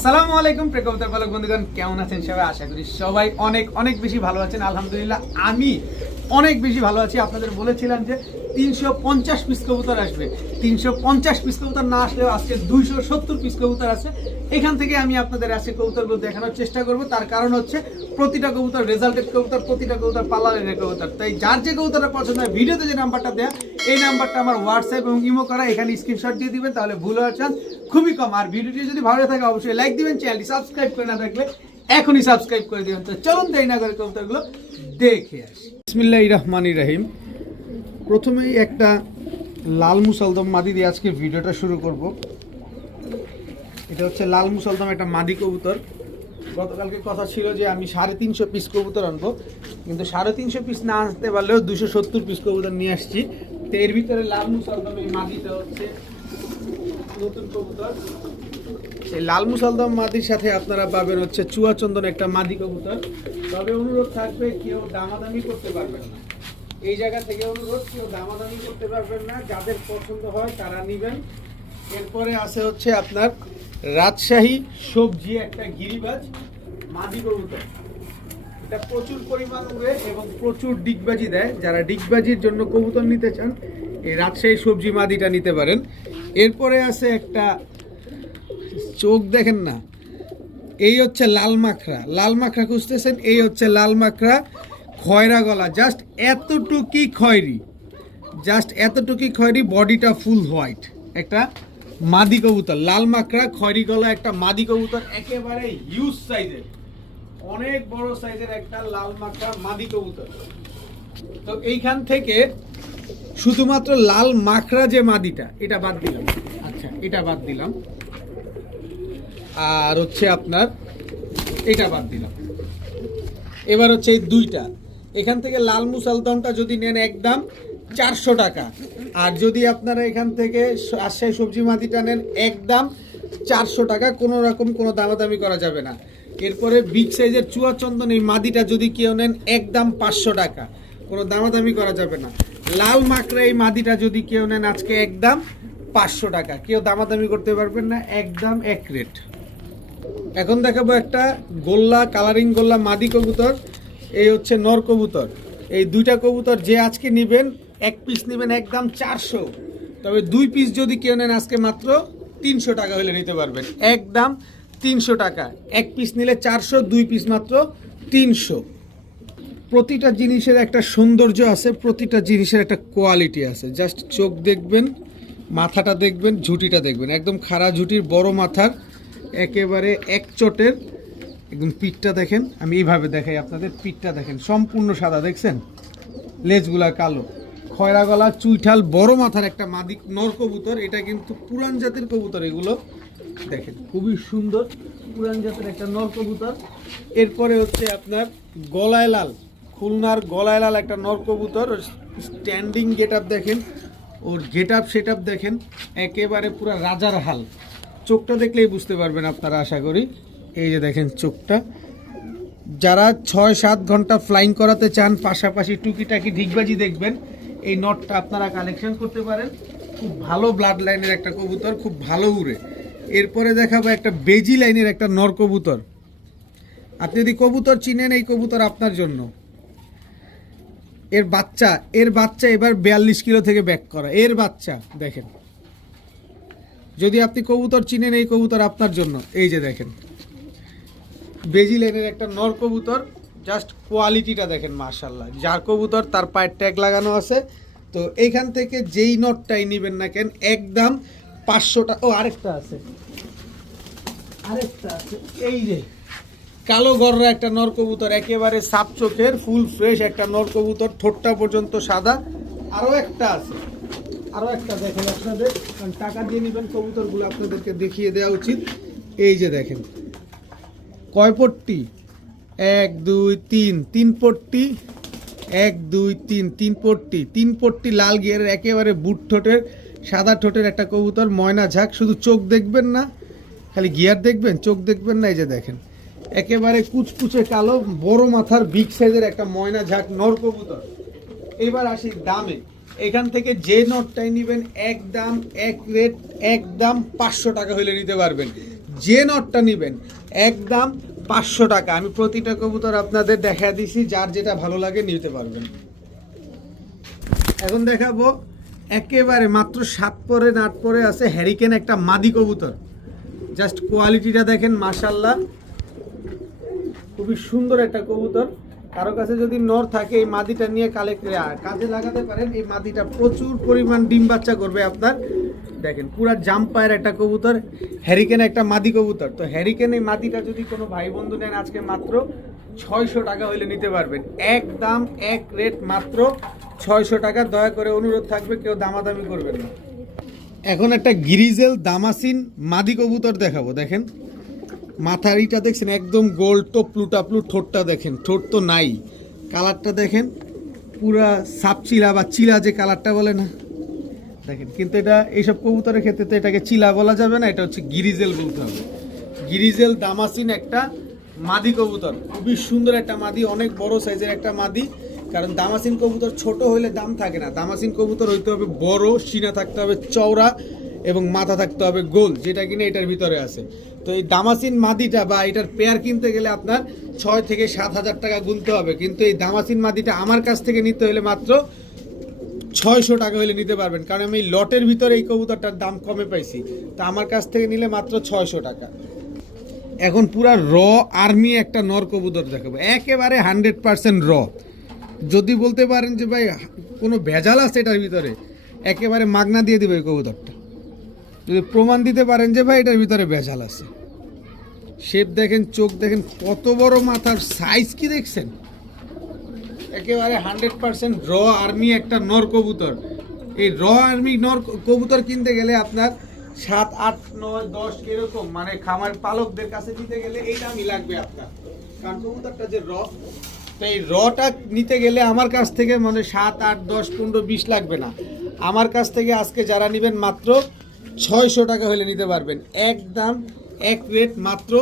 আসসালামু আলাইকুম প্রিয় কবুতর পালক বন্ধুগণ, কেমন আছেন সবাই? আশা করি সবাই অনেক অনেক বেশি ভালো আছেন। আলহামদুলিল্লাহ আমি অনেক বেশি ভালো আছি। আপনাদের বলেছিলাম যে 350 পিস কবুতর আসবে। 350 পিস কবুতর না আসলেও আজকে 270 পিস কবুতর আছে। এখান থেকে আমি আপনাদের আজকে কবুতরগুলো দেখানোর চেষ্টা করব। তার কারণ হচ্ছে প্রতিটা কবুতর রেজাল্টেড কবুতর, প্রতিটা কবুতর পার্লারের কবুতর। তাই যার যে কবুতরটা পছন্দ হয়, ভিডিওতে যে নাম্বারটা দেয়া, এই নাম্বারটা আমার হোয়াটসঅ্যাপ এবং ইমো করা, এখানে স্ক্রিনশট দিয়ে দিবেন, তাহলে ভুল হওয়ার চান্স খুবই কম। আর ভিডিওটি যদি ভালো থাকে অবশ্যই লাইক দিবেন, চ্যানেলটি সাবস্ক্রাইব করে না থাকলে এখনই সাবস্ক্রাইব করে দিবেন। তো চলুন দেরি না করে কবুতরগুলো দেখে আসি। বিসমিল্লাহির রহমানির রহিম। প্রথমেই একটা লাল মুসলদম মাদি দিয়ে আজকে ভিডিওটা শুরু করব। এটা হচ্ছে লাল মুসলদম, একটা মাদি কবুতর। গতকালকে কথা ছিল যে আমি 350 পিস কবুতর আনবো, কিন্তু 350 পিস না আনতে পারলেও 270 পিস কবুতর নিয়ে আসছি। তো এর ভিতরে লাল মুসলদম এই মাদিটা হচ্ছে নতুন কবুতর। এই লাল মুসলদম মাদির সাথে আপনারা পাবেন হচ্ছে চুয়াচন্দন একটা মাদি কবুতর। তবে অনুরোধ থাকবে, কেউ দামাদামি করতে পারবেন না। এই জায়গা থেকে অনুরোধ, কেউ দামাদামি করতে পারবেন না। যাদের পছন্দ হয় তারা নেবেন। এরপরে আছে হচ্ছে আপনার রাজশাহী সবজি একটা গিরিবাজ মাদি কবুতর। এটা প্রচুর পরিমাণ উড়ে এবং প্রচুর ডিগবাজি দেয়। যারা ডিগবাজির জন্য কবুতর নিতে চান, এই রাজশাহী সবজি মাদিটা নিতে পারেন। এরপরে আছে একটা, চোখ দেখেন না, এই হচ্ছে লাল মাখরা। লাল মাখরা খুঁজতেছেন, এই হচ্ছে লাল মাখরা খয়রা গলা, জাস্ট এতটুকুই খয়েরি, বডিটা ফুল হোয়াইট, একটা মাদি কবুতর। লাল মাখরা খয়রি গলা একটা মাদি কবুতর, একেবারে হিউজ সাইজের, অনেক বড় সাইজের একটা লাল মাখরা মাদি কবুতর। তো এইখান থেকে শুধুমাত্র লাল মাখরা যে মাদিটা, এটা বাদ দিলাম। আচ্ছা, এটা বাদ দিলাম। আর হচ্ছে আপনার এটা বাদ দিলাম। এবার হচ্ছে এই দুইটা। এখান থেকে লাল মুসালদমটা যদি নেন একদম 400 টাকা, আর যদি আপনারা এখান থেকে রাজশাহী সবজি মাদিটা নেন একদম 400 টাকা। কোনো রকম কোনো দামাদামি করা যাবে না। এরপরে বিগ সাইজের চুয়াচন্দন এই মাদিটা যদি কেউ নেন একদম 500 টাকা, কোনো দামাদামি করা যাবে না। লাল মাকড়া এই মাদিটা যদি কেউ নেন আজকে একদম 500 টাকা, কেউ দামাদামি করতে পারবেন না, একদম এক রেট। এখন দেখাবো একটা গোল্লা, কালারিং গোল্লা মাদি কবুতর। এই হচ্ছে নর কবুতর। এই দুইটা কবুতর যে আজকে নেবেন, এক পিস নেবেন একদম 400, তবে 2 পিস যদি কেউ নেন আজকে মাত্র 300 টাকা হলে নিতে পারবেন, একদম 300 টাকা। এক পিস নিলে 400, 2 পিস মাত্র 300। প্রতিটা জিনিসের একটা সৌন্দর্য আছে, প্রতিটা জিনিসের একটা কোয়ালিটি আছে। জাস্ট চোখ দেখবেন, মাথাটা দেখবেন, ঝুঁটিটা দেখবেন, একদম খাড়া ঝুঁটির বড় মাথার, একেবারে এক চটের। একদম পিঠটা দেখেন, আমি এইভাবে দেখাই আপনাদের। পিঠটা দেখেন সম্পূর্ণ সাদা, দেখছেন? লেজগুলা কালো, খয়রা গলা, চুইঠাল, বড় মাথার একটা মাদি নর কবুতর। এটা কিন্তু পুরান জাতের কবুতর, এগুলো দেখেন খুবই সুন্দর, পুরান জাতের একটা নর কবুতর। এরপরে হচ্ছে আপনার গলায় লাল, খুলনার গলায় লাল একটা নর কবুতর। স্ট্যান্ডিং গেট আপ দেখেন, ওর গেট আপ সেট আপ দেখেন, একেবারে পুরো রাজার হাল। চোখটা দেখলেই বুঝতে পারবেন আপনারা, আশা করি। এই যে দেখেন চোখটা। যারা 6-7 ঘন্টা ফ্লাইং করাতে চান, পাশাপাশি টুকিটাকি ডিগবাজি দেখবেন, এই নটটা আপনারা কালেকশন করতে পারেন। খুব ভালো ব্লাড লাইনের একটা কবুতর, খুব ভালো উড়ে। এরপরে দেখাবো একটা বেজি লাইনের একটা নর কবুতর। আপনি যদি কবুতর চিনেন, এই কবুতর আপনার জন্য। এর বাচ্চা এবার 42 কিলো থেকে ব্যাক করা, এর বাচ্চা দেখেন। যদি আপনি কবুতর চিনেন, এই কবুতর আপনার জন্য। এই যে দেখেন বেজি লাইনের একটা নর কবুতর, জাস্ট কোয়ালিটিটা দেখেন, মাশাআল্লাহ। যার কবুতর তার পায়ের ট্যাগ লাগানো আছে। তো এইখান থেকে যেই নটটাই নেবেন না কেন, একদম 500 টাকা। ও আরেকটা আছে, এই যে কালো গররা একটা নর কবুতর, একেবারে সাপ চোখের, ফুল ফ্রেশ একটা নর কবুতর, ঠোঁটটা পর্যন্ত সাদা। আরও একটা আছে, আরও একটা দেখেন আপনাদের, কারণ টাকা দিয়ে নেবেন কবুতরগুলো আপনাদেরকে দেখিয়ে দেওয়া উচিত। এই যে দেখেন কয় পট্টি, 1 2 3, 3 পট্টি, 1 2 3, 3 পট্টি, 3 পট্টি লাল গিয়ারের, একেবারে বুট ঠোঁটের, সাদা ঠোঁটের একটা কবুতর, ময়না ঝাঁক। শুধু চোখ দেখবেন না, খালি গিয়ার দেখবেন, চোখ দেখবেন না। এই যে দেখেন একেবারে কুচকুচে কালো, বড় মাথার, বিগ সাইজের একটা ময়না ঝাঁক নর কবুতর। এবার আসি দামে। এখান থেকে যে নটটাই নেবেন একদম এক রেট, একদম 500 টাকা হলে নিতে পারবেন। যে নটটা নেবেন একদম 500 টাকা। আমি প্রতিটা কবুতর আপনাদের দেখা দিছি, যার যেটা ভালো লাগে নিতে পারবেন। এখন দেখাবো একেবারে মাত্র 7 পরে 8 পরে আছে হ্যারিকেন একটা মাদি কবুতর। জাস্ট কোয়ালিটিটা দেখেন, মাশাআল্লাহ খুবই সুন্দর একটা কবুতর। কারো কাছে যদি নর থাকে এই মাদিটা নিয়ে কাজে লাগাতে পারেন। এই মাদিটা প্রচুর পরিমাণ ডিম বাচ্চা করবে আপনার। দেখেন পুরা জাম্পায়ের একটা কবুতর, হ্যারিকেন একটা মাদি কবুতর। তো হ্যারিকেন এই মাদিটা যদি কোনো ভাই বন্ধু নেন আজকে মাত্র 600 টাকা হইলে নিতে পারবেন। একদম এক রেট মাত্র 600 টাকা। দয়া করে অনুরোধ থাকবে কেউ দামাদামি করবেন না। এখন একটা গিরিজেল দামাসিন মাদি কবুতর দেখাবো। দেখেন মাথার ইটা দেখছেন একদম গোল টপলু টাপলু, ঠোঁটটা দেখেন, ঠোঁট তো নাই, কালারটা দেখেন পুরা সাপচিলা বা চিলা যে কালারটা বলে না, দেখেন। কিন্তু এটা এইসব কবুতরের ক্ষেত্রে তো এটাকে চিলা বলা যাবে না, এটা হচ্ছে গিরিজেল বলতে হবে। গিরিজেল দামাসিন একটা মাদি কবুতর, খুবই সুন্দর একটা মাদি, অনেক বড় সাইজের একটা মাদি। কারণ দামাসিন কবুতর ছোট হইলে দাম থাকে না, দামাসিন কবুতর হইতে হবে বড়, সিনা থাকতে হবে চওড়া এবং মাথা থাকতে হবে গোল, যেটা কিনা এটার ভিতরে আছে। তো এই দামাসিন মাদিটা বা এটার পেয়ার কিনতে গেলে আপনার 6 থেকে 7 হাজার টাকা গুনতে হবে। কিন্তু এই দামাসিন মাদিটা আমার কাছ থেকে নিতে হলে মাত্র 600 টাকা হলে নিতে পারবেন। কারণ আমি লটের ভিতরে এই কবুতরটার দাম কমে পাইছি, তো আমার কাছ থেকে নিলে মাত্র 600 টাকা। এখন পুরা র আর্মি একটা নর কবুতর দেখাবো, একেবারে 100% র। যদি বলতে পারেন যে ভাই কোনো ভেজাল আছে এটার ভিতরে, একেবারে মাগনা দিয়ে দেবে এই কবুতরটা। যদি প্রমাণ দিতে পারেন যে ভাই এটার ভিতরে ভেজাল আছে। শেপ দেখেন, চোখ দেখেন, কত বড় মাথার সাইজ কি দেখছেন, একেবারে 100% র আর্মি একটা নর কবুতর। এই র আর্মি নর কবুতর কিনতে গেলে আপনার 7, 8, 9, 10 এরকম মানে খামার পালকদের কাছে নিতে গেলে এই দামই লাগবে আপনার। কারণ কবুতরটা যে র, তো এই রটা নিতে গেলে আমার কাছ থেকে মানে 7, 8, 10, 15, 20 লাগবে না। আমার কাছ থেকে আজকে যারা নেবেন মাত্র 600 টাকা হলে নিতে পারবেন। একদম এক রেট মাত্র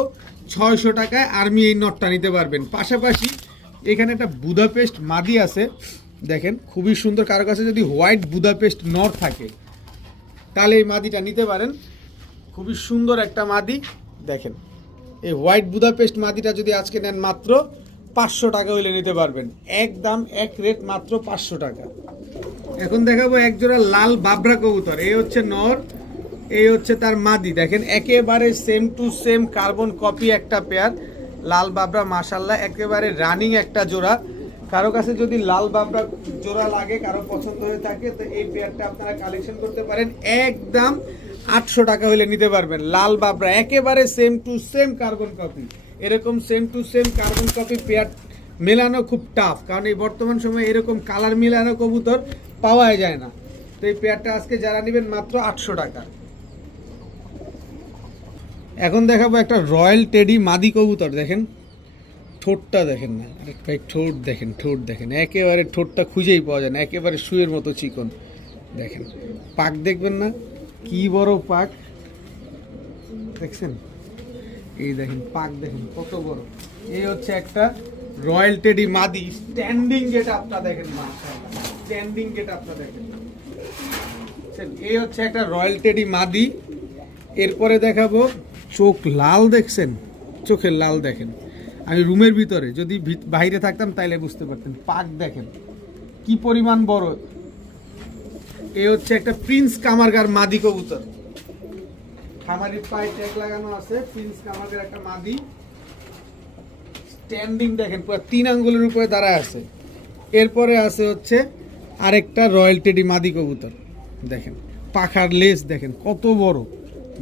600 টাকায় আর্মি এই নটটা নিতে পারবেন। পাশাপাশি এখানে একটা বুদাপেস্ট মাদি আছে, দেখেন খুবই সুন্দর। কারো কাছে যদি হোয়াইট বুদাপেস্ট নর থাকে তাহলে এই মাদিটা নিতে পারেন, খুবই সুন্দর একটা মাদি। দেখেন এই হোয়াইট বুদাপেস্ট মাদিটা যদি আজকে নেন মাত্র 500 টাকা হইলে নিতে পারবেন। একদম এক রেট মাত্র 500 টাকা। এখন দেখাবো একজোড়া লাল বাবরা কবুতর। এই হচ্ছে নর, এই হচ্ছে তার মাদি। দেখেন একেবারে same to same carbon copy একটা পেয়ার, লাল বাবরা মাশাল্লাহ একেবারে রানিং একটা জোড়া। কারো কাছে যদি লাল বাবরা জোড়া লাগে, কারো পছন্দ হয়ে থাকে, তো এই পেয়ারটা আপনারা কালেকশন করতে পারেন। একদম 800 টাকা হলে নিতে পারবেন। লাল বাবরা একেবারে same to same carbon copy. এরকম same to same carbon copy pair মেলানো খুব টাফ, কারণ এই বর্তমান সময়ে এরকম কালার মেলানো কবুতর পাওয়া যায় না। তো এই পেয়ারটা আজকে যারা নেবেন মাত্র 800 টাকা। এখন দেখাবো একটা রয়্যাল টেডি মাদি কবুতর। দেখেন ঠোঁটটা দেখেন না, আরে ভাই ঠোঁট দেখেন, ঠোঁট দেখেন, একেবারে ঠোঁটটা খুঁজেই পাওয়া যায় না, একেবারে শুয়ের মতো চিকন। দেখেন পাক দেখবেন না, কি বড় পাক দেখছেন, এই দেখেন পাক দেখেন কত বড়। এই হচ্ছে একটা রয়্যাল টেডি মাদি। স্ট্যান্ডিং গেট আপটা দেখেন, মাশাআল্লাহ স্ট্যান্ডিং গেট আপটা দেখেন। এই হচ্ছে একটা রয়্যাল টেডি মাদি। এরপরে দেখাবো চোখ লাল, দেখছেন চোখের লাল দেখেন। আমি রুমের ভিতরে, যদি বাইরে থাকতাম তাইলে বুঝতে পারতেন। পাক দেখেন কি পরিমাণ বড়। এই হচ্ছে একটা প্রিন্স কামারগার মাদি কবুতর, খামারির পায়ে ট্যাগ লাগানো আছে, প্রিন্স কামারগার একটা মাদি। স্ট্যান্ডিং দেখেন পুরো 3 আঙ্গুলের উপরে দাঁড়ায় আছে। এরপরে আছে হচ্ছে আরেকটা রয়্যাল টেডি মাদি কবুতর। দেখেন পাখার লেজ দেখেন কত বড়,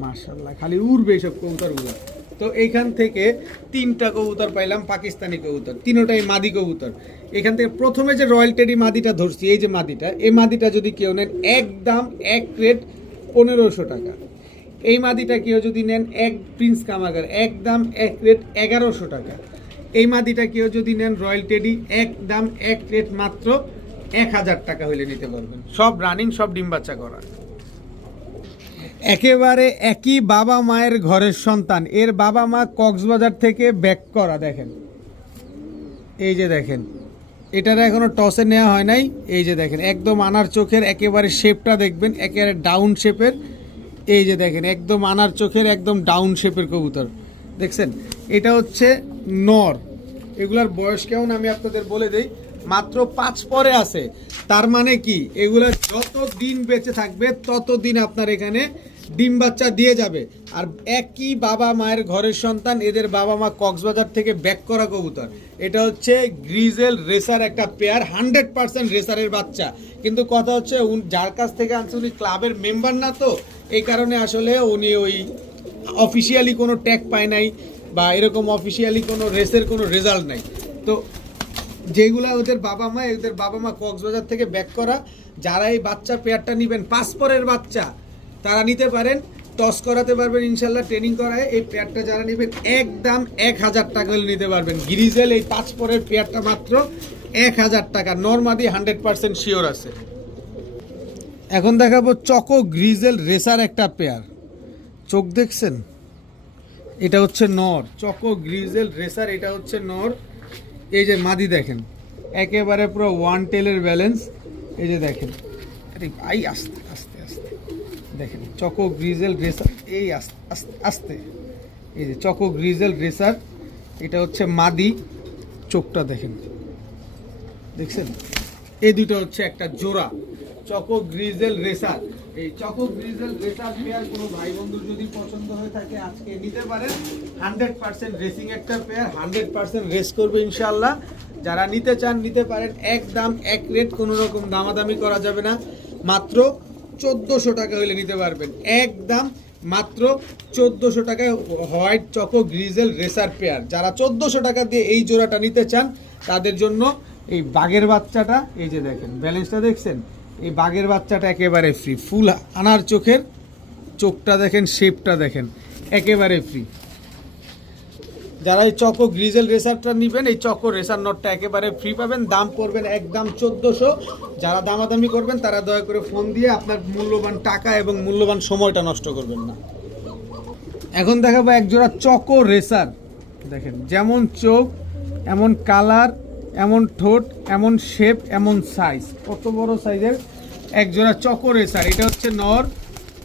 মাশাআল্লাহ খালি উড়বে এইসব কবুতরগুলো। তো এইখান থেকে 3টা কবুতর পাইলাম, পাকিস্তানি কবুতর, 3টাই মাদি কবুতর। এখান থেকে প্রথমে যে রয়্যাল টেডি মাদিটা ধরছি, এই যে মাদিটা, এই মাদিটা যদি কেউ নেন একদম এক রেট 1500 টাকা। এই মাদিটা কেউ যদি নেন এক প্রিন্স কামারগার একদম এক রেট 1100 টাকা। এই মাদিটা কেউ যদি নেন রয়্যাল টেডি একদম এক রেট মাত্র 1000 টাকা হইলে নিতে পারবেন। সব রানিং, সব ডিম বাচ্চা করা, একেবারে একই বাবা মায়ের ঘরের সন্তান। এর বাবা মা কক্সবাজার থেকে ব্যাক করা। দেখেন এই যে দেখেন, এটার এখনো টসে নেওয়া হয় নাই। এই যে দেখেন একদম আনার চোখের, একেবারে শেপটা দেখবেন একেবারে ডাউন শেপের। এই যে দেখেন একদম আনার চোখের একদম ডাউন শেপের কবুতর দেখছেন, এটা হচ্ছে নর। এগুলার বয়স কেমন আমি আপনাদের বলে দেই, মাত্র 5 পরে আছে। তার মানে কি, এগুলা যত দিন বেঁচে থাকবে তত দিন আপনার এখানে ডিম বাচ্চা দিয়ে যাবে। আর একই বাবা মায়ের ঘরের সন্তান, এদের বাবা মা কক্সবাজার থেকে ব্যাক করা কবুতর। এটা হচ্ছে গ্রিজেল রেসার একটা পেয়ার, 100% রেসারের বাচ্চা। কিন্তু কথা হচ্ছে যার কাছ থেকে আনছে উনি ক্লাবের মেম্বার না, তো এই কারণে আসলে উনি ওই অফিসিয়ালি কোনো ট্যাগ পায় নাই বা এরকম অফিসিয়ালি কোনো রেসের কোনো রেজাল্ট নাই। তো যেগুলা ওদের বাবা মা কক্সবাজার থেকে ব্যাক করা, যারা এই বাচ্চা পেয়ারটা নেবেন 5 পরের বাচ্চা, তারা নিতে পারেন, টস করাতে পারবেন ইনশাল্লাহ, ট্রেনিং করায়। এই পেয়ারটা যারা নেবেন একদম 1000 টাকা হলে নিতে পারবেন। গ্রিজেল এই 5 পরের পেয়ারটা মাত্র 1000 টাকা, নর্মাদি 100% শিওর আছে। এখন দেখাবো চকো গ্রিজেল রেসার একটা পেয়ার, চোখ দেখছেন, এটা হচ্ছে নর। চকো গ্রিজেল রেসার, এটা হচ্ছে নর। এই যে মাদি দেখেন, একেবারে পুরো ওয়ান টেলের ব্যালেন্স। এই যে দেখেন, আরে ভাই আস্তে আস্তে আস্তে দেখেন, চকো গ্রিজেল রেসার, এই আস্তে আস্তে আস্তে, এই যে চকো গ্রিজেল রেসার, এটা হচ্ছে মাদি। চোখটা দেখেন, দেখছেন, এই দুটো হচ্ছে একটা জোড়া চকো গ্রিজেল রেসার। এই চকো গ্রিজেল রেসার পেয়ার কোনো ভাই বন্ধুর যদি পছন্দ হয়ে থাকে আজকে নিতে পারেন। 100% রেসিং একটা পেয়ার, 100% রেস করবে ইনশাআল্লাহ। যারা নিতে চান নিতে পারেন, একদম এক রেট, কোনো রকম দামাদামি করা যাবে না। মাত্র 1400 টাকা হলে নিতে পারবেন, একদম মাত্র 1400 টাকায় white choco grizzle racer pair. যারা 1400 টাকা দিয়ে এই জোড়াটা নিতে চান তাদের জন্য এই বাঘের বাচ্চাটা, এই যে দেখেন ব্যালেন্সটা দেখছেন, এই বাঘের বাচ্চাটা একেবারে ফ্রি। ফুল আনার চোখের, চোখটা দেখেন, শেপটা দেখেন, একেবারে ফ্রি। যারা এই চকো গ্রিজেল রেসারটা নেবেন, এই চকো রেসার নটটা একেবারে ফ্রি পাবেন। দাম পড়বেন একদম 1400। যারা দামাদামি করবেন তারা দয়া করে ফোন দিয়ে আপনার মূল্যবান টাকা এবং মূল্যবান সময়টা নষ্ট করবেন না। এখন দেখাবো এক জোড়া চকো রেসার, দেখেন যেমন চোখ, এমন কালার, এমন ঠোঁট, এমন শেপ, এমন সাইজ, কত বড় সাইজের এক জোড়া চকো রেসার। এটা হচ্ছে নর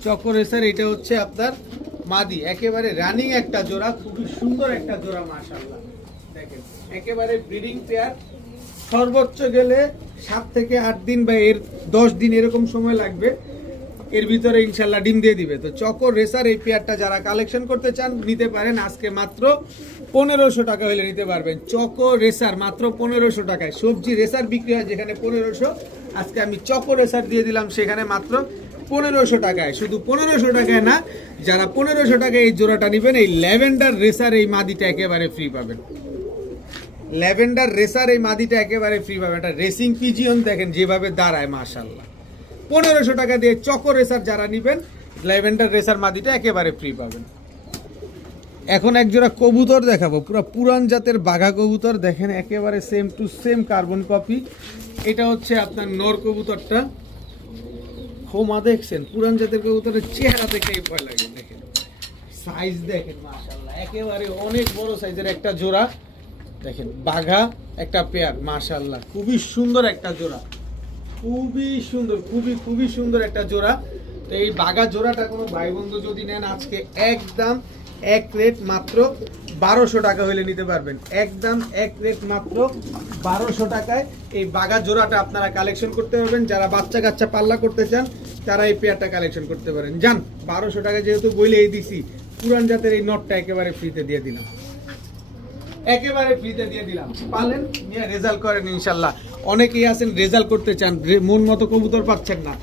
চকো রেসার, এটা হচ্ছে আপনার মাদি। একেবারে রানিং একটা জোড়া, খুবই সুন্দর একটা জোড়া মাশাআল্লাহ। দেখেন একেবারে ব্রিডিং পেয়ার, সর্বোচ্চ গেলে 7 থেকে 8 দিন বা এর 10 দিন এরকম সময় লাগবে, এর ভিতরে ইনশাল্লাহ ডিম দিয়ে দিবে। তো চকো রেসার এই পেয়ারটা যারা কালেকশন করতে চান নিতে পারেন, আজকে মাত্র 1500 টাকা হলে নিতে পারবেন। চকো রেসার মাত্র 1500 টাকায়। সবজি রেসার বিক্রি হয় যেখানে 1500, আজকে আমি চকো রেসার দিয়ে দিলাম সেখানে মাত্র 1500 টাকায়। শুধু 1500 টাকায় না, যারা 1500 টাকায় এই জোড়াটা নেবেন, এই ল্যাভেন্ডার রেসার এই মাদিটা একেবারে ফ্রি পাবেন। ল্যাভেন্ডার রেসার এই মাদিটা একেবারে ফ্রি পাবেন। একটা রেসিং পিজিয়ন দেখেন যেভাবে দাঁড়ায় মাশাআল্লাহ। 1500 টাকা দিয়ে চকো রেসার যারা নেবেন, ল্যাভেন্ডার রেসার মাদিটা একেবারে ফ্রি পাবেন। এখন এক জোড়া কবুতর দেখাবো, পুরো পুরান জাতের বাঘা কবুতর, দেখেন একেবারে same to same carbon copy. এটা হচ্ছে আপনার নর কবুতরটা, হোমা দেখছেন, পুরান জাতের কবুতরের চেহারা দেখেই ভয় লাগে। দেখেন সাইজ দেখেন মাশাআল্লাহ, একেবারে অনেক বড় সাইজের একটা জোড়া। দেখেন বাঘা একটা পেয়ার মাশাআল্লাহ, খুবই সুন্দর একটা জোড়া, খুবই সুন্দর, খুবই সুন্দর একটা জোড়া। তো এই বাঘা জোড়াটা কোনো ভাই বন্ধু যদি নেন আজকে একদম এক রেট মাত্র 1200 টাকা হলে নিতে পারবেন। একদম এক রেট মাত্র 1200 টাকায় এই বাঘা জোড়াটা আপনারা কালেকশন করতে পারবেন। যারা বাচ্চা কাচ্চা পাল্লা করতে চান তারা এই পেয়ারটা কালেকশন করতে পারেন। যান 1200 টাকা যেহেতু বইলে এই দিছি, পুরান জাতের এই নটটা একেবারে ফ্রিতে দিয়ে দিলাম, একেবারে ফ্রিতে দিয়ে দিলাম। পালেন নিয়ে রেজাল্ট করেন ইনশাল্লাহ। অনেকেই আছেন রেজাল্ট করতে চান, মন মতো কবুতর পাচ্ছেন না,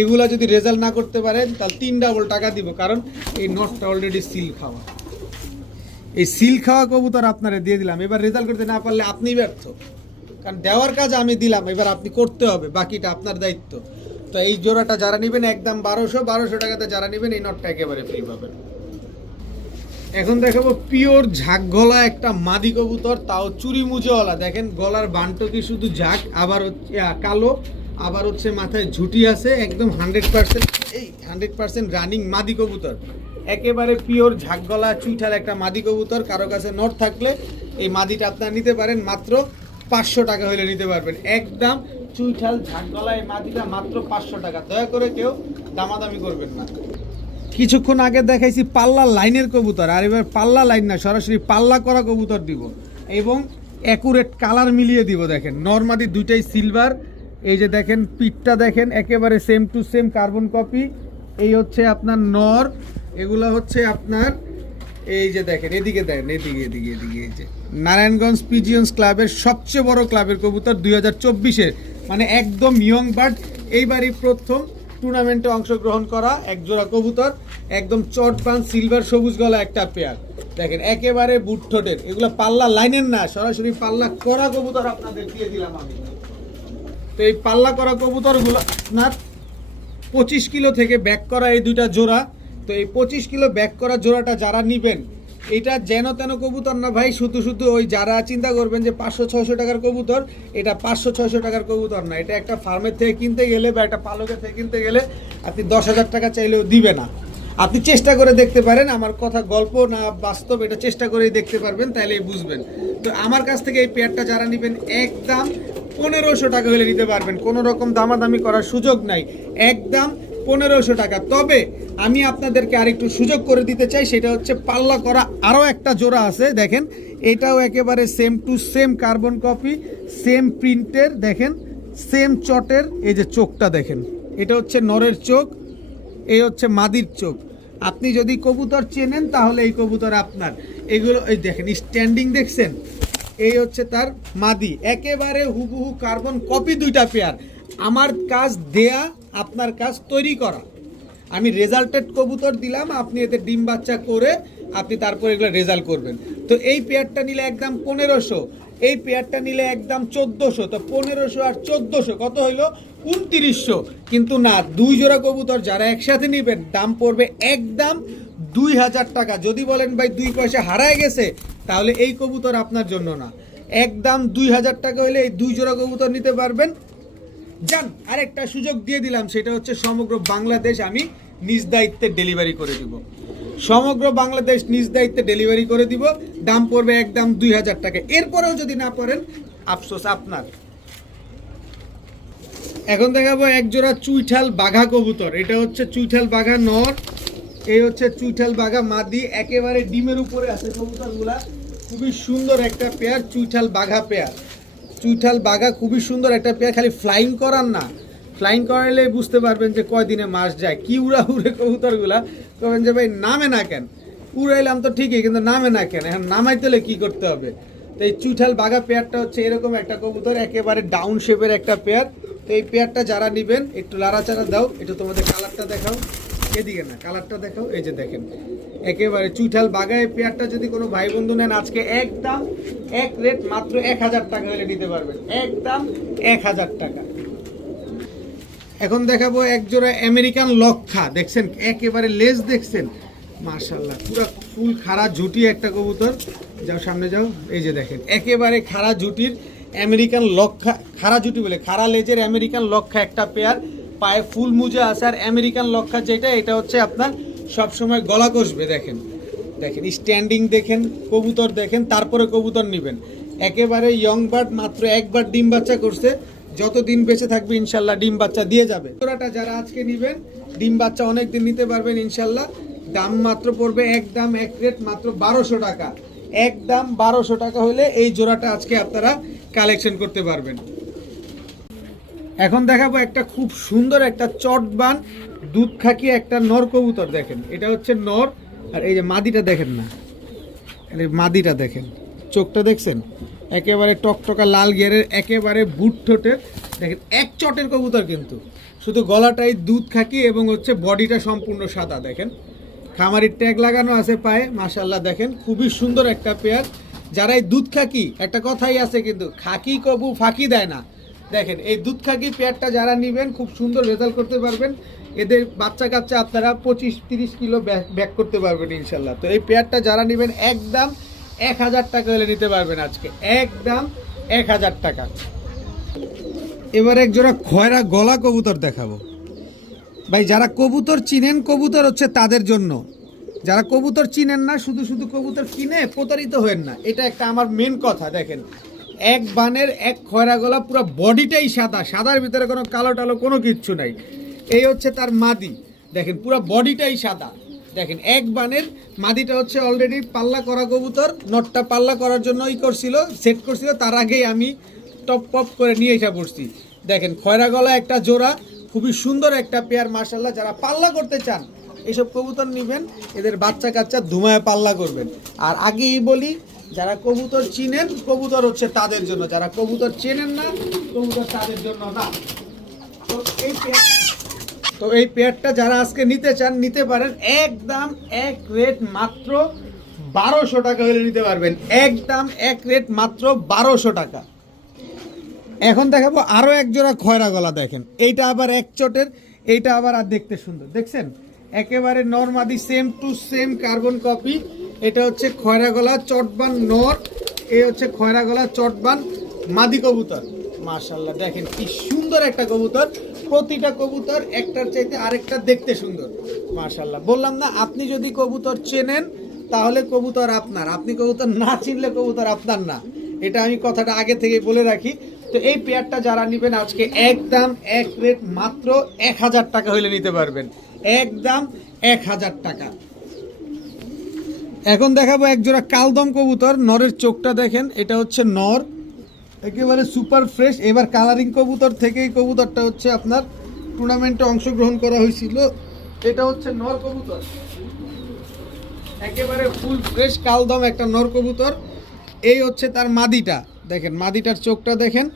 এগুলা যদি রেজাল্ট না করতে পারেন তাহলে 3 ডাবল টাকা দিব, কারণ এই নটটা অলরেডি সিল খাওয়া। এই সিল খাওয়া কবুতর আপনারা দিয়ে দিলাম। এবার রেজাল্ট করতে না পারলে আপনি ব্যর্থ, কারণ দেওয়ার কাজ আমি দিলাম, এবার আপনি করতে হবে, বাকিটা আপনার দায়িত্ব। তো এই জোড়াটা যারা নেবেন একদম 1200 টাকাতে যারা নেবেন এই নটটা একেবারে ফ্রি পাবেন। এখন দেখাবো পিওর ঝাঁক গলা একটা মাদি কবুতর, তাও চুরি মুজোওয়ালা। দেখেন গলার বান্টকি শুধু ঝাঁক, আবার হচ্ছে কালো, আবার হচ্ছে মাথায় ঝুটি আছে, একদম 100% রানিং মাদি কবুতর। একেবারে পিওর ঝাঁক গলা চুইঠাল একটা মাদি কবুতর। কারো কাছে নট থাকলে এই মাদিটা আপনারা নিতে পারেন, মাত্র 500 টাকা হলে নিতে পারবেন। একদম চুইঠাল ঝাঁক গলা এই মাদিটা মাত্র 500 টাকা। দয়া করে কেউ দামাদামি করবেন না। কিছুক্ষণ আগে দেখাইছি পাল্লা লাইনের কবুতর, আর এবার পাল্লা লাইন না, সরাসরি পাল্লা করা কবুতর দিব এবং অ্যাকুরেট কালার মিলিয়ে দিব। দেখেন নরমাদি দুইটাই সিলভার, এই যে দেখেন পিঠটা দেখেন একেবারে same to same carbon copy. এই হচ্ছে আপনার নর, এগুলো হচ্ছে আপনার এই যে দেখেন এদিকে দেখেন এদিকে এদিকে এদিকে এই যে নারায়ণগঞ্জ পিজিয়ন্স ক্লাবের সবচেয়ে বড় ক্লাবের কবুতর 2024-এর, মানে একদম ইয়ং বার্ড, এইবারই প্রথম টুর্নামেন্টে অংশগ্রহণ করা একজোড়া কবুতর, একদম চটবান সিলভার সবুজ গলা একটা পেয়ার। দেখেন একেবারে বুট ঠোঁটের, এগুলো পাল্লা লাইনের না, সরাসরি পাল্লা করা কবুতর আপনাদের দিয়ে দিলাম আমি। তো এই পাল্লা করা কবুতরগুলো আপনার 25 কিলো থেকে ব্যাক করা এই দুইটা জোড়া। তো এই 25 কিলো ব্যাক করা জোড়াটা যারা নিবেন, এটা যেন তেন কবুতর না ভাই, শুধু শুধু ওই যারা চিন্তা করবেন যে 500-600 টাকার কবুতর, এটা 500-600 টাকার কবুতর না, এটা একটা ফার্মের থেকে কিনতে গেলে বা একটা পালকের থেকে কিনতে গেলে আপনি 10,000 টাকা চাইলেও দিবে না। আপনি চেষ্টা করে দেখতে পারেন, আমার কথা গল্প না বাস্তব, এটা চেষ্টা করেই দেখতে পারবেন, তাইলেই বুঝবেন। তো আমার কাছ থেকে এই পেয়ারটা যারা নেবেন একদম 1500 টাকা হলে নিতে পারবেন, কোনো রকম দামাদামি করার সুযোগ নাই, একদম 1500 টাকা। তবে আমি আপনাদেরকে আরেকটু সুযোগ করে দিতে চাই, সেটা হচ্ছে পাল্লা করা আরও একটা জোড়া আছে। দেখেন এটাও একেবারে same to same carbon copy, same প্রিন্টের, দেখেন সেম চটের, এই যে চোখটা দেখেন, এটা হচ্ছে নরের চোখ, এই হচ্ছে মাদির চোখ। আপনি যদি কবুতর চেনেন তাহলে এই কবুতর আপনার। এগুলো এই দেখেন স্ট্যান্ডিং দেখছেন, এই হচ্ছে তার মাদি, একেবারে হুবহু কার্বন কপি দুইটা পেয়ার। আমার কাজ দেয়া, আপনার কাজ তৈরি করা। আমি রেজাল্টেড কবুতর দিলাম, আপনি এতে ডিম বাচ্চা করে আপনি তারপর এগুলো রেজাল্ট করবেন। তো এই পেয়ারটা নিলে একদম 1500, এই পেয়ারটা নিলে একদম 1400। তো 1500 আর 1400 কত হইলো? 2900। কিন্তু না, দুই জোড়া কবুতর যারা একসাথে নেবেন দাম পড়বে একদম 2000 টাকা। যদি বলেন ভাই 2 পয়সা হারায় গেছে, তাহলে এই কবুতর আপনার জন্য না, একদম 2000 টাকা হলে এই দুই জোড়া কবুতর নিতে পারবেন। যান, আরেকটা সুযোগ দিয়ে দিলাম, সেটা হচ্ছে সমগ্র বাংলাদেশ আমি নিজ দায়িত্বে ডেলিভারি করে দিব। সমগ্র বাংলাদেশ নিজ দায়িত্বে ডেলিভারি করে দিব, দাম পড়বে একদম 2000 টাকা। এরপরেও যদি না পারেন, আফসোস আপনার। এখন দেখাবো এক জোড়া চুইঠাল বাঘা কবুতর। এটা হচ্ছে চুইঠাল বাঘা নর, এই হচ্ছে চুইঠাল বাঘা মাদি, একেবারে ডিমের উপরে আছে কবুতরগুলা। খুবই সুন্দর একটা পেয়ার, চুইঠাল বাঘা পেয়ার। চুইঠাল বাঘা খুবই সুন্দর একটা পেয়ার, খালি ফ্লাইং করার না, ফ্লাইং করালে বুঝতে পারবেন যে কয়দিনে মাস যায়। কি উড়া উড়ে কবুতরগুলা, কবেন যে ভাই নামে না কেন, উড়াইলাম তো ঠিকই কিন্তু নামে না কেন, এখন নামাইতে হলে কী করতে হবে। তো এই চুইঠাল বাঘা পেয়ারটা হচ্ছে এরকম একটা কবুতর, একেবারে ডাউন শেপের একটা পেয়ার। তো এই পেয়ারটা যারা নেবেন, একটু লাড়াচাড়া দাও, একটু তোমাদের কালারটা দেখাও, এদিকে না কালারটা দেখাও, এই যে দেখেন একেবারে চুইঠাল বাঘা। এই পেয়ারটা যদি কোনো ভাই বন্ধু নেন, আজকে একদম এক রেট মাত্র 1000 টাকা হলে নিতে পারবেন, একদম 1000 টাকা। এখন দেখাবো এক জোড়া আমেরিকান লক্ষা, দেখছেন একেবারে লেজ দেখছেন, মাশাআল্লাহ পুরো ফুল খাড়া ঝুটি একটা কবুতর। যাও সামনে যাও, এই যে দেখেন একেবারে খাড়া ঝুটির আমেরিকান লক্ষা, খাড়া ঝুটি বলে খাড়া লেজের আমেরিকান লক্ষা একটা পেয়ার, পায়ে ফুল মুজা আছে। আর আমেরিকান লক্ষা যেটা, এটা হচ্ছে আপনার সবসময় গলা কষবে। দেখেন দেখেন স্ট্যান্ডিং দেখেন, কবুতর দেখেন, তারপরে কবুতর নেবেন। একেবারে ইয়ং বার্ড, মাত্র একবার ডিম বাচ্চা করছে, যতদিন বেঁচে থাকবে ইনশাল্লাহ ডিম বাচ্চা দিয়ে যাবে। জোড়াটা যারা আজকে নেবেন, ডিম বাচ্চা অনেক দিন নিতে পারবেন ইনশাল্লাহ। দাম মাত্র পড়বে একদম এক রেট মাত্র 1200 টাকা, একদম 1200 টাকা হলে এই জোড়াটা আজকে আপনারা কালেকশন করতে পারবেন। এখন দেখাবো একটা খুব সুন্দর একটা চটবান দুধ খাকি একটা নর কবুতর। দেখেন এটা হচ্ছে নর, আর এই যে মাদিটা দেখেন না, মাদিটা দেখেন, চোখটা দেখছেন একেবারে টকটকা লাল গিয়ারের, একেবারে বুট ঠোঁটের। দেখেন এক চটের কবুতর, কিন্তু শুধু গলাটাই দুধ খাকি এবং হচ্ছে বডিটা সম্পূর্ণ সাদা। দেখেন খামারির ট্যাগ লাগানো আছে পায়ে, মাশাআল্লাহ দেখেন খুবই সুন্দর একটা পেয়ার। যারা এই দুধ খাকি, একটা কথাই আছে কিন্তু, খাকি কবু ফাঁকি দেয় না। দেখেন এই দুধ খাকি পেয়ারটা যারা নেবেন, খুব সুন্দর রেজাল্ট করতে পারবেন। এদের বাচ্চা কাচ্চা আপনারা 25-30 কিলো ব্যাক করতে পারবেন ইনশাল্লাহ। তো এই পেয়ারটা যারা নেবেন একদম 1000 টাকা হলে নিতে পারবেন আজকে, একদম 1000 টাকা। এবার এক জোড়া খয়রা গলা কবুতর দেখাবো ভাই। যারা কবুতর চিনেন, কবুতর হচ্ছে তাদের জন্য। যারা কবুতর চিনেন না, শুধু শুধু কবুতর কিনে প্রতারিত হবেন না, এটা একটা আমার মেন কথা। দেখেন এক বানের এক খয়রা গলা, পুরো বডিটাই সাদা, সাদার ভিতরে কোনো কালো টালো কোনো কিচ্ছু নাই। এই হচ্ছে তার মাদি, দেখেন পুরো বডিটাই সাদা, দেখেন এক বানের মাদিটা হচ্ছে অলরেডি পাল্লা করা কবুতর, নটটা পাল্লা করার জন্য করছিল, সেট করছিল, তার আগেই আমি টপ পপ করে নিয়ে এসে পড়ছি। দেখেন খয়রা গলা একটা জোড়া, খুবই সুন্দর একটা পেয়ার মাশাআল্লাহ। যারা পাল্লা করতে চান এইসব কবুতর নেবেন, এদের বাচ্চা কাচ্চা ধুমায় পাল্লা করবেন। আর আগেই বলি, যারা কবুতর চিনেন কবুতর হচ্ছে তাদের জন্য, যারা কবুতর চেনেন না কবুতর তাদের জন্য না। তো এই পেয়ারটা যারা আজকে নিতে চান নিতে পারেন, একদম এক রেট মাত্র 1200 টাকা হলে নিতে পারবেন, একদম এক রেট মাত্র 1200 টাকা। এখন দেখাবো আরো এক জোড়া খয়রা গলা, দেখেন এইটা আবার এক চটের, এইটা আবার আর দেখতে সুন্দর, দেখছেন একেবারে নরমাদি same to same carbon copy. এটা হচ্ছে খয়রা গলা চটবান নর, এই হচ্ছে খয়রা গলা চটবান মাদি কবুতর। মাশাআল্লাহ দেখেন কি সুন্দর একটা কবুতর, প্রতিটা কবুতর একটার চাইতে আরেকটা দেখতে সুন্দর। মাশাআল্লাহ বললাম না, আপনি যদি কবুতর চেনেন তাহলে কবুতর আপনার, আপনি কবুতর না চিনলে কবুতর আপনার না, এটা আমি কথাটা আগে থেকে বলে রাখি। তো এই পেয়ারটা যারা নেবেন আজকে একদম এক রেট মাত্র 1000 টাকা হইলে নিতে পারবেন, একদম 1000 টাকা। এখন দেখাবো এক জোড়া কালদম কবুতর, নরের চোখটা দেখেন, এটা হচ্ছে নর, একেবারে সুপার ফ্রেশ। এবার কালারিং কবুতর থেকে এই কবুতরটা হচ্ছে আপনার টুর্নামেন্টে অংশগ্রহণ করা হয়েছিল। এটা হচ্ছে নর কবুতর, একেবারে ফুল ফ্রেশ কালদম একটা নর কবুতর। এই হচ্ছে তার মাদিটা, দেখেন মাদিটার চোখটা দেখেন,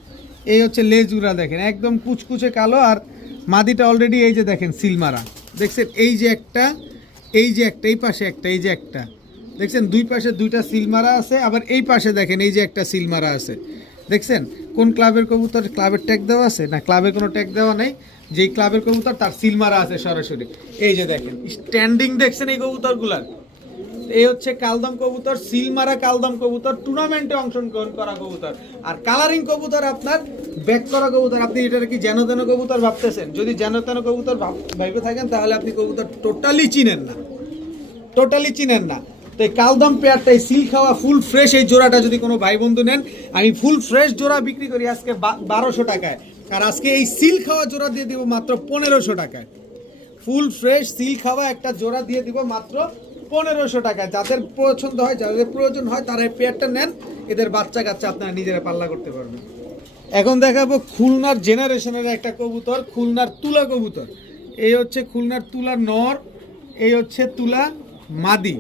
এই হচ্ছে লেজুরা দেখেন একদম কুচকুচে কালো, আর মাদিটা অলরেডি এই যে দেখেন সিলমারা, দেখছেন এই যে একটা, এই যে একটা, এই পাশে একটা, এই যে একটা দেখছেন, দুই পাশে দুইটা সিলমারা আছে, আবার এই পাশে দেখেন এই যে একটা সিলমারা আছে। দেখছেন কোন ক্লাবের কবুতর, ক্লাবের ট্যাগ দেওয়া আছে না, ক্লাবে কোনো ট্যাগ দেওয়া নেই, যেই ক্লাবের কবুতর তার সিলমারা আছে সরাসরি। এই যে দেখেন স্ট্যান্ডিং দেখছেন এই কবুতরগুলার, এই হচ্ছে কালদম কবুতর, সিলমারা কালদম কবুতর, টুর্নামেন্টে অংশগ্রহণ করা কবুতর। আর কালারিং কবুতর আপনার ব্যাক করা কবুতর। আপনি এটার কি যেন তেন কবুতর ভাবতেছেন, যদি যেন তেন কবুতর ভাইবে থাকেন তাহলে আপনি কবুতর টোটালি চিনেন না, টোটালি চিনেন না। তো এই কালদম পেয়ারটাই সিল খাওয়া ফুল ফ্রেশ, এই জোড়াটা যদি কোনো ভাই বন্ধু নেন, আমি ফুল ফ্রেশ জোড়া বিক্রি করি আজকে 1200 টাকায়, আর আজকে এই সিল খাওয়া জোড়া দিয়ে দিব মাত্র 1500 টাকায়। ফুল ফ্রেশ সিল খাওয়া একটা জোড়া দিয়ে দিব মাত্র 1500 টাকায়। যাদের পছন্দ হয়, যাদের প্রয়োজন হয় তারা এই পেয়ারটা নেন, এদের বাচ্চা কাচ্চা আপনারা নিজেরা পাল্লা করতে পারবেন। এখন দেখাবো খুলনার জেনারেশনের একটা কবুতর, খুলনার তুলা কবুতর। এই হচ্ছে খুলনার তুলা নর, এই হচ্ছে তুলা মাদি,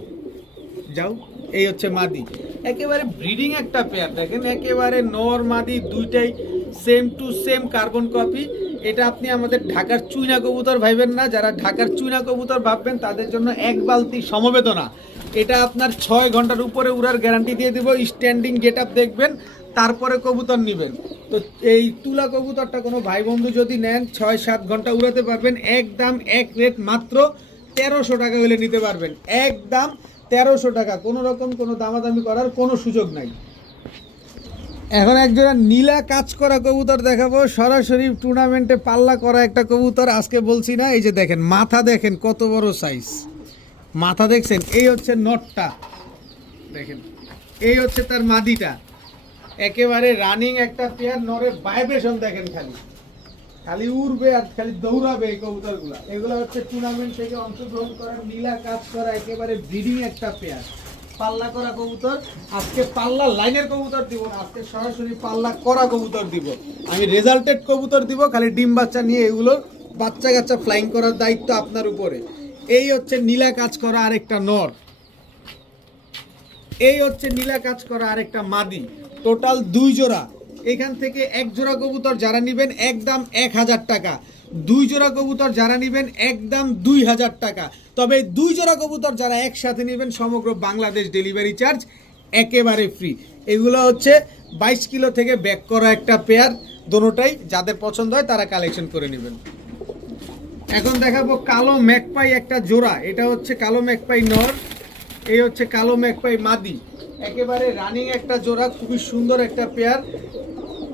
যাও এই হচ্ছে মাদি, একেবারে ব্রিডিং একটা পেয়ার দেখেন, একেবারে নর মাদি দুইটাই same to same carbon copy. এটা আপনি আমাদের ঢাকার চুইনা কবুতর ভাববেন না, যারা ঢাকার চুইনা কবুতর ভাববেন তাদের জন্য এক বালতি সমবেদনা। এটা আপনার 6 ঘন্টার উপরে উড়ার গ্যারান্টি দিয়ে দেবো, স্ট্যান্ডিং গেট আপ দেখবেন তারপরে কবুতর নেবেন। তো এই তুলা কবুতরটা কোনো ভাই বন্ধু যদি নেন 6-7 ঘন্টা উড়াতে পারবেন, একদম এক রেট মাত্র 1300 টাকা হলে নিতে পারবেন, একদম 1300 টাকা, কোনো রকম কোনো দামাদামি করার কোনো সুযোগ নাই। এখন একজোড়া নীলা কাজ করা কবুতর দেখাবো, সরাসরি টুর্নামেন্টে পাল্লা করা একটা কবুতর, আজকে বলছি না। এই যে দেখেন মাথা দেখেন কত বড় সাইজ, মাথা দেখছেন, এই হচ্ছে নটটা দেখেন, এই হচ্ছে তার মাদিটা, একেবারে রানিং একটা পেয়ার। নরের ভাইব্রেশন দেখেন, খালি খালি উড়বে আর খালি দৌড়াবে এই কবুতরগুলা। এগুলো হচ্ছে টুর্নামেন্ট থেকে অংশগ্রহণ করা নীলা কাজ করা একেবারে ব্রিডিং একটা পেয়ার, পাল্লা করা কবুতর। আজকে পাল্লা লাইনের কবুতর দিব না, আজকে সরাসরি পাল্লা করা কবুতর দিব। আমি রেজাল্টেড কবুতর দিব, খালি ডিম বাচ্চা নিয়ে এগুলোর বাচ্চা কাচ্চা ফ্লাইং করার দায়িত্ব আপনার উপরে। এই হচ্ছে নীলা কাজ করা আরেকটা নর, এই হচ্ছে নীলা কাজ করা আরেকটা মাদি, টোটাল 2 জোড়া। এখান থেকে এক জোড়া কবুতর যারা নেবেন একদম 1000 টাকা, 2 জোড়া কবুতর যারা নেবেন একদম 2000 টাকা। তবে 2 জোড়া কবুতর যারা একসাথে নেবেন সমগ্র বাংলাদেশ ডেলিভারি চার্জ একেবারে ফ্রি। এগুলো হচ্ছে 22 কিলো থেকে ব্যাক করা একটা পেয়ার, দোনোটাই যাদের পছন্দ হয় তারা কালেকশন করে নেবেন। এখন দেখাবো কালো ম্যাকপাই একটা জোড়া, এটা হচ্ছে কালো ম্যাকপাই নর, এই হচ্ছে কালো ম্যাকপাই মাদি, একেবারে রানিং একটা জোড়া, খুবই সুন্দর একটা পেয়ার,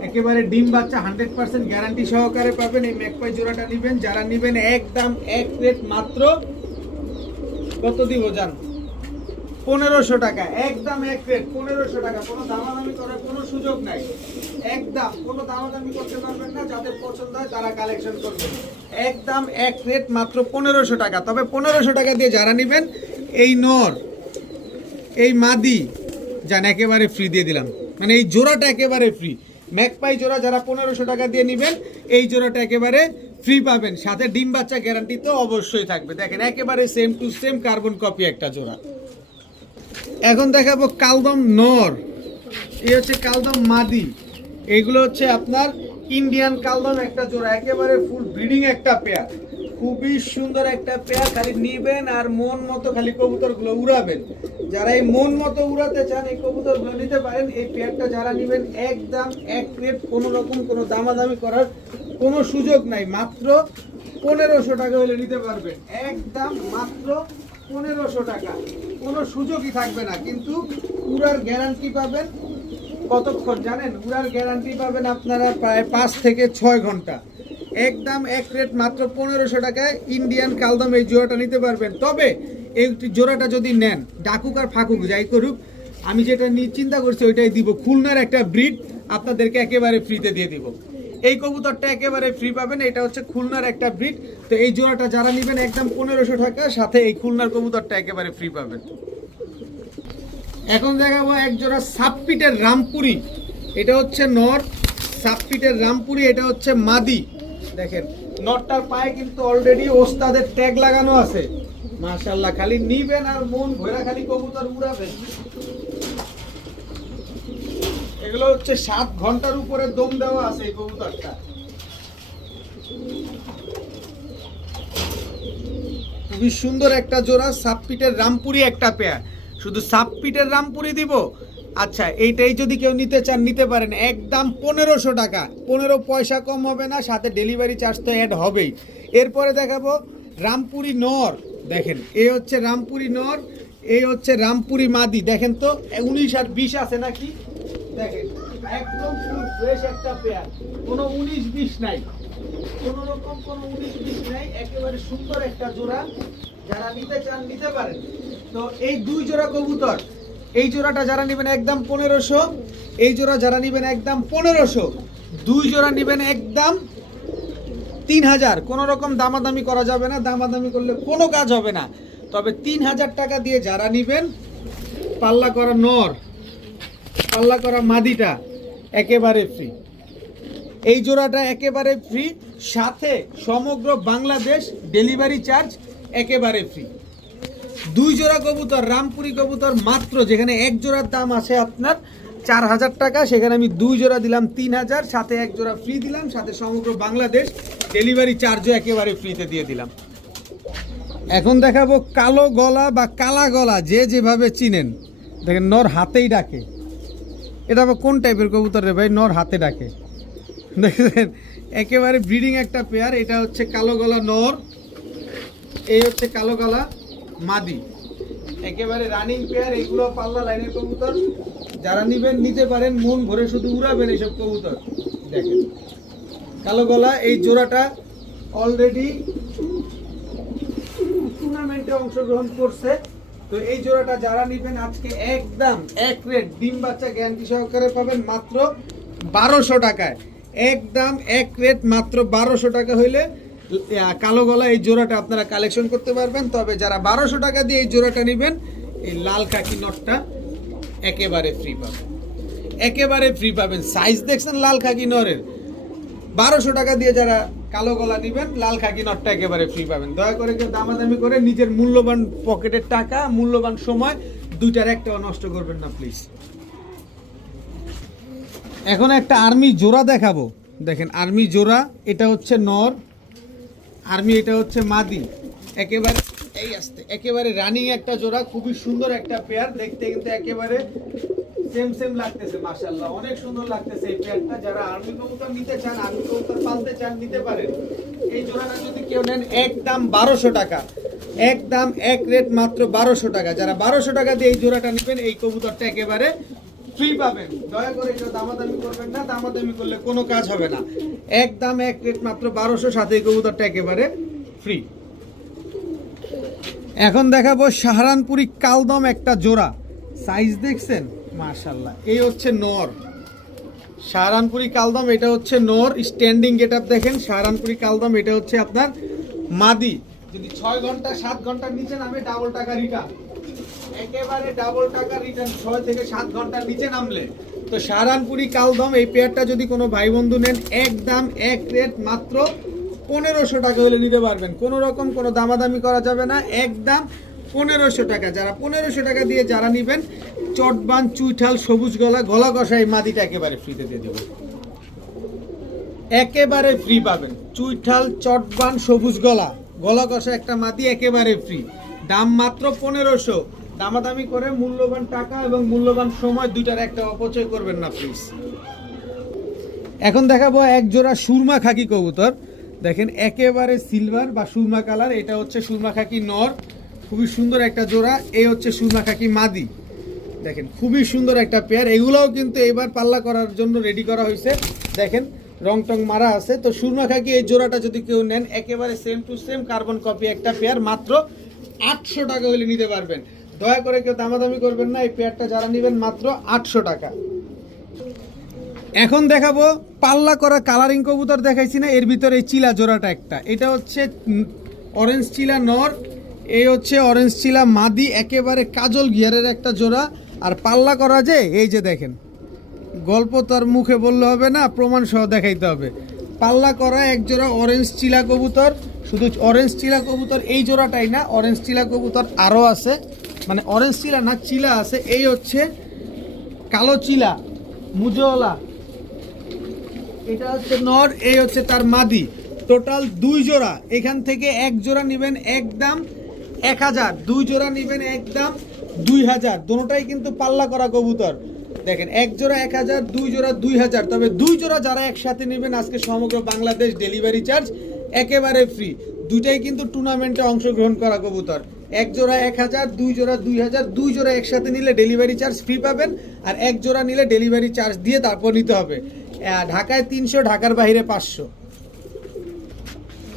একেবারে ডিম বাচ্চা 100% গ্যারান্টি সহকারে পাবেন। এই ম্যাকপাই জোড়াটা নেবেন, যারা নেবেন একদম এক রেট মাত্র কত দিব জান, 1500 টাকা, একদম এক রেট 1500 টাকা। কোনো দামাদামি করার কোনো সুযোগ নাই, একদম কোনো দামাদামি করতে পারবেন না। যাদের পছন্দ হয় তারা কালেকশন করবেন, একদম এক রেট মাত্র 1500 টাকা। তবে 1500 টাকা দিয়ে যারা নেবেন এই নর এই মাদি যান একেবারে ফ্রি দিয়ে দিলাম, মানে এই জোড়াটা একেবারে ফ্রি। ম্যাকপাই জোড়া যারা 1500 টাকা দিয়ে নেবেন এই জোড়াটা একেবারে ফ্রি পাবেন, সাথে ডিম বাচ্চা গ্যারান্টি তো অবশ্যই থাকবে। দেখেন একেবারে same to same carbon copy একটা জোড়া। এখন দেখাবো কালদম নর, এই হচ্ছে কালদম মাদি, এগুলো হচ্ছে আপনার ইন্ডিয়ান কালদম একটা জোড়া, একেবারে ফুল ব্রিডিং একটা পেয়ার, খুবই সুন্দর একটা পেয়ার। খালি নিবেন আর মন মতো খালি কবুতরগুলো উড়াবেন। যারা এই মন মতো উড়াতে চান এই কবুতরগুলো নিতে পারেন। এই পেয়ারটা যারা নেবেন একদম এক রেট, কোনো রকম কোনো দামাদামি করার কোনো সুযোগ নাই, মাত্র 1500 টাকা হলে নিতে পারবেন, একদম মাত্র 1500 টাকা, কোনো সুযোগই থাকবে না। কিন্তু উড়ার গ্যারান্টি পাবেন কতক্ষণ জানেন? উড়ার গ্যারান্টি পাবেন আপনারা প্রায় 5 থেকে 6 ঘন্টা। একদম এক রেট মাত্র 1500 টাকায় ইন্ডিয়ান কালদম এই জোড়াটা নিতে পারবেন। তবে এই জোড়াটা যদি নেন, ডাকুক আর ফাকুক যাই করুক, আমি যেটা নিয়ে চিন্তা করছি ওইটাই দিব। খুলনার একটা ব্রিড আপনাদেরকে একেবারে ফ্রিতে দিয়ে দিব। এই কবুতরটা একেবারে ফ্রি পাবেন, এটা হচ্ছে খুলনার একটা ব্রিড। তো এই জোড়াটা যারা নেবেন একদম 1500 টাকা, সাথে এই খুলনার কবুতরটা একেবারে ফ্রি পাবেন। এখন দেখাবো এক জোড়া সাপপিটের রামপুরি, এটা হচ্ছে নর, সাপপিটের রামপুরি, এটা হচ্ছে মাদি। দেখেন নটটার পায়ে কিন্তু অলরেডি ওস্তাদের ট্যাগ লাগানো আছে, মাশাআল্লাহ। খালি নিবেন আর মন ভরা খালি কবুতর উড়াবেন। এগুলো হচ্ছে 7 ঘন্টার উপরে দম দেওয়া আছে এই কবুতরটা। খুবই সুন্দর একটা জোড়া সাপপিটের রামপুরি একটা পেয়ার। শুধু সাপপিটের রামপুরি দিব, আচ্ছা এইটাই যদি কেউ নিতে চান নিতে পারেন, একদম 1500 টাকা, 15 পয়সা কম হবে না, সাথে ডেলিভারি চার্জ তো অ্যাড হবেই। এরপরে দেখাবো রামপুরি নর, দেখেন এই হচ্ছে রামপুরি নর, এই হচ্ছে রামপুরি মাদি। দেখেন তো 19 আর 20 আছে নাকি, দেখেন একদম ফুল ফ্রেশ একটা পেয়ার, কোনো 19-20 নাই, কোনো রকম কোনো 19-20 নাই, একেবারে সুন্দর একটা জোড়া। যারা নিতে চান নিতে পারেন। তো এই দুই জোড়া কবুতর, এই জোড়াটা যারা নেবেন একদম 1500, এই জোড়া যারা নেবেন একদম 1500, দুই জোড়া নেবেন একদম 3000। কোনো রকম দামাদামি করা যাবে না, দামাদামি করলে কোনো কাজ হবে না। তবে 3000 টাকা দিয়ে যারা নেবেন পাল্লা করা নর, পাল্লা করা মাদিটা একেবারে ফ্রি, এই জোড়াটা একেবারে ফ্রি, সাথে সমগ্র বাংলাদেশ ডেলিভারি চার্জ একেবারে ফ্রি। দুই জোড়া কবুতর রামপুরি কবুতর মাত্র, যেখানে এক জোড়ার দাম আছে আপনার 4000 টাকা, সেখানে আমি দুই জোড়া দিলাম 3000, সাথে এক জোড়া ফ্রি দিলাম, সাথে সমগ্র বাংলাদেশ ডেলিভারি চার্জও একেবারে ফ্রিতে দিয়ে দিলাম। এখন দেখাবো কালো গলা বা কালা গলা, যে যেভাবে চিনেন। দেখেন নর হাতেই ডাকে, এটা আবার কোন টাইপের কবুতর রে ভাই, নর হাতে ডাকে। দেখেন একেবারে ব্রিডিং একটা পেয়ার, এটা হচ্ছে কালো গলা নর, এই হচ্ছে কালো গলা মাদি, একেবারে রানিং পেয়ার। এগুলো পাল্লা লাইনের কবুতর, যারা নিবেন নিতে পারেন, মন ভরে শুধু উড়াবেন এইসব কবুতর। দেখেন কালো গলা এই জোড়াটা অলরেডি টুর্নামেন্টে অংশগ্রহণ করছে। তো এই জোড়াটা যারা নিবেন আজকে একদম এক রেট, ডিম বাচ্চা গ্যারান্টি সহকারে পাবেন মাত্র 1200 টাকায়, একদম এক রেট মাত্র 1200 টাকা হইলে কালো গলা এই জোড়াটা আপনারা কালেকশন করতে পারবেন। তবে যারা 1200 টাকা দিয়ে এই জোড়াটা নেবেন, এই লাল কাকি নটটা একেবারে ফ্রি পাবেন, একেবারে ফ্রি পাবেন। সাইজ দেখছেন লাল খাকি নরের, 1200 টাকা দিয়ে যারা কালো গলা নেবেন লাল খাকি নটটা একেবারে ফ্রি পাবেন। দয়া করে কেউ দামাদামি করে নিজের মূল্যবান পকেটের টাকা, মূল্যবান সময়, দুইটার একটাও নষ্ট করবেন না প্লিজ। এখন একটা আর্মি জোড়া দেখাবো, দেখেন আর্মি জোড়া, এটা হচ্ছে নর আর্মি, এটা হচ্ছে মাদি, একেবারে এই আসতে একেবারে রানিং একটা জোড়া, খুবই সুন্দর একটা পেয়ার, দেখতে কিন্তু একেবারে সেম সেম লাগতেছে, মাশাআল্লাহ অনেক সুন্দর লাগতেছে এই পেয়ারটা। যারা আর্মি কবুতর নিতে চান, আর্মি কবুতর পালতে চান নিতে পারেন। এই জোড়াটা যদি কেউ নেন একদম 1200 টাকা, একদম এক রেট মাত্র 1200 টাকা। যারা 1200 টাকা দিয়ে এই জোড়াটা নেবেন এই কবুতরটা একেবারে ফ্রি পাবেন। দয়া করে কেউ দামাদামি করবেন না, দামাদামি করলে কোনো কাজ হবে না, একদম এক রেট মাত্র 1200, সাথে এই কবুতরটা একেবারে ফ্রি। এখন দেখাবো সাহারানপুরি কালদম একটা জোড়া, সাইজ দেখছেন মাশাআল্লাহ। এই হচ্ছে নর সাহারানপুরি কালদম, এটা হচ্ছে নর। স্ট্যান্ডিং গেটআপ দেখেন সাহারানপুরি কালদম, এটা হচ্ছে আপনার মাদি। যদি 6 ঘন্টা 7 ঘন্টার নিচে নামে ডাবল টাকা রিটার্ন, একেবারে ডাবল টাকা রিটার্ন 6 থেকে 7 ঘন্টার নিচে নামলে। তো সাহারানপুরি কালদম এই পেয়ারটা যদি কোনো ভাই বন্ধু নেন, একদম এক রেট মাত্র 1500 টাকা হলে নিতে পারবেন। কোনো রকম কোনো দামাদামি করা যাবে না, একদম 1500 টাকা। যারা 1500 টাকা দিয়ে যারা নেবেন, চটবান চুইঠাল সবুজ গলা গলা কষা এই মাদিটা একেবারে ফ্রিতে দিয়ে দেবো, একেবারে ফ্রি পাবেন। চুইঠাল চটবান সবুজ গলা গলা কষা একটা মাদি একেবারে ফ্রি, দাম মাত্র 1500। দামাদামি করে মূল্যবান টাকা এবং মূল্যবান সময় দুইটার একটা অপচয় করবেন না প্লিজ। এখন দেখাবো এক জোড়া সুরমা খাকি কবুতর, দেখেন একেবারে সিলভার বা সুরমা কালার। এটা হচ্ছে সুরমা খাকি নর, খুবই সুন্দর একটা জোড়া। এই হচ্ছে সুরমা খাকি মাদি, দেখেন খুবই সুন্দর একটা পেয়ার। এগুলোও কিন্তু এবার পাল্লা করার জন্য রেডি করা হয়েছে, দেখেন রং টং মারা আছে। তো সুরমা খাকি এই জোড়াটা যদি কেউ নেন, একেবারে same to same carbon copy একটা পেয়ার, মাত্র 800 টাকা হলে নিতে পারবেন। দয়া করে কেউ দামাদামি করবেন না, এই পেয়ারটা যারা নেবেন মাত্র 800 টাকা। এখন দেখাবো পাল্লা করা কালারিং কবুতর, দেখাইছি না, এর ভিতরে এই চিলা জোড়াটা একটা। এটা হচ্ছে অরেঞ্জ চিলা নর, এই হচ্ছে অরেঞ্জ চিলা মাদি, একেবারে কাজল গিয়ারের একটা জোড়া। আর পাল্লা করা যে এই যে দেখেন, গল্প তার মুখে বললে হবে না, প্রমাণ সহ দেখাইতে হবে। পাল্লা করা এক জোড়া অরেঞ্জ চিলা কবুতর। শুধু অরেঞ্জ চিলা কবুতর এই জোড়াটাই না, অরেঞ্জ চিলা কবুতর আরও আছে, মানে অরেঞ্জ চিলা না চিলা আছে। এই হচ্ছে কালো চিলা মুজওয়ালা, এটা হচ্ছে নর, এই হচ্ছে তার মাদি। টোটাল 2 জোড়া, এখান থেকে এক জোড়া নেবেন একদম 1000, 2 জোড়া নেবেন একদম 2000। দুটোটাই কিন্তু পাল্লা করা কবুতর, দেখেন এক জোড়া 1000, 2 জোড়া 2000। তবে 2 জোড়া যারা একসাথে নেবেন, আজকে সমগ্র বাংলাদেশ ডেলিভারি চার্জ একেবারে ফ্রি। দুইটাই কিন্তু টুর্নামেন্টে অংশগ্রহণ করা কবুতর। এক জোড়া 1000, 2 জোড়া 2000। 2 জোড়া একসাথে নিলে ডেলিভারি চার্জ ফ্রি পাবেন, আর এক জোড়া নিলে ডেলিভারি চার্জ দিয়ে তারপর নিতে হবে। ঢাকায় 300, ঢাকার বাইরে 500।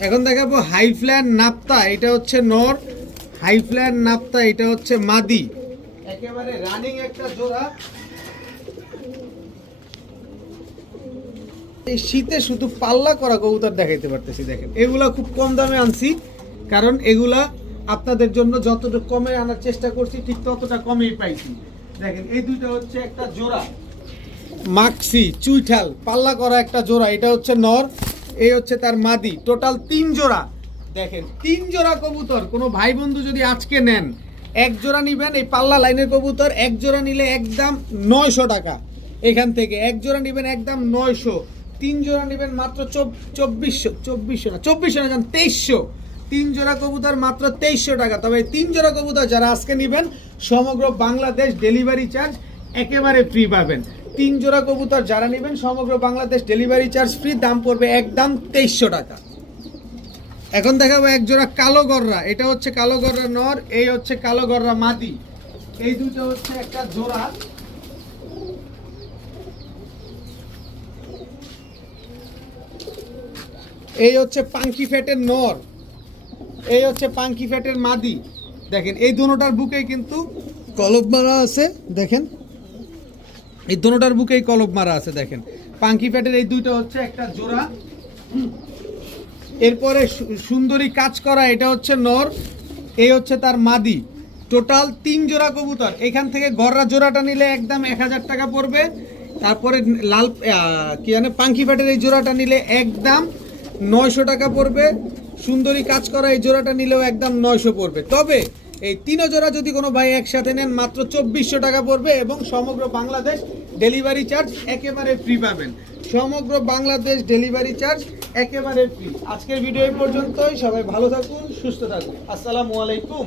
এখন দেখাবো হাই ফ্ল্যান নাপ্তা, এটা হচ্ছে নর। হাই ফ্ল্যান নাপ্তা, এটা হচ্ছে মাদি, একেবারে রানিং একটা জোড়া। এই শীতে শুধু পাল্লা করা কবুতর দেখাইতে পারতেছি, দেখেন এগুলা খুব কম দামে আনছি, কারণ এগুলা আপনাদের জন্য যতটা কমে আনার চেষ্টা করছি ঠিক ততটা কমেই পাইছি। দেখেন এই দুইটা হচ্ছে একটা জোড়া মাক্সি চুইঠাল পাল্লা করা একটা জোড়া, এটা হচ্ছে নর, এই হচ্ছে তার মাদি। টোটাল 3 জোড়া, দেখেন 3 জোড়া কবুতর। কোনো ভাই বন্ধু যদি আজকে নেন, এক জোড়া নিবেন এই পাল্লা লাইনের কবুতর, এক জোড়া নিলে একদম 900 টাকা। এখান থেকে এক জোড়া নিবেন একদম 900, 3 জোড়া নিবেন মাত্র 2400 না 2300। 3 জোড়া কবুতর মাত্র 2300 টাকা। তবে 3 জোড়া কবুতর যারা আজকে নিবেন, সমগ্র বাংলাদেশ ডেলিভারি চার্জ একেবারে ফ্রি পাবেন। 3 জোড়া কবুতর যারা নেবেন, সমগ্র বাংলাদেশ ডেলিভারি চার্জ ফ্রি, দাম পড়বে একদম 2300 টাকা। এখন দেখাবো এক জোড়া কালো গররা, এটা হচ্ছে কালো গররা নর, এই হচ্ছে কালো গররা মাদি। এই দুটো হচ্ছে একটা জোড়া। এই হচ্ছে পাঙ্কি ফ্যাটের নর, এই হচ্ছে পাঙ্কি ফ্যাটের মাদি। দেখেন এই দুটোটার বুকেই কিন্তু কলব মারা আছে, দেখেন এই দুটোটার বুকেই কলব মারা আছে। দেখেন পাঙ্কি ফ্যাটের এই দুইটা হচ্ছে একটা জোড়া। এরপরে সুন্দরী কাজ করা, এটা হচ্ছে নর, এই হচ্ছে তার মাদি। টোটাল 3 জোড়া কবুতর। এখান থেকে গররা জোড়াটা নিলে একদম 1000 টাকা পড়বে। তারপরে লাল কি জানে পাঙ্কি ফ্যাটের এই জোড়াটা নিলে একদম 900 টাকা পড়বে। সুন্দরী কাজ করা এই জোড়াটা নিলেও একদম 900 পড়বে। তবে এই 3 জোড়া যদি কোনো ভাই একসাথে নেন, মাত্র 2400 টাকা পড়বে, এবং সমগ্র বাংলাদেশ ডেলিভারি চার্জ একেবারে ফ্রি পাবেন। সমগ্র বাংলাদেশ ডেলিভারি চার্জ একেবারে ফ্রি। আজকের ভিডিও এই পর্যন্তই। সবাই ভালো থাকুন, সুস্থ থাকুন। আসসালামু আলাইকুম।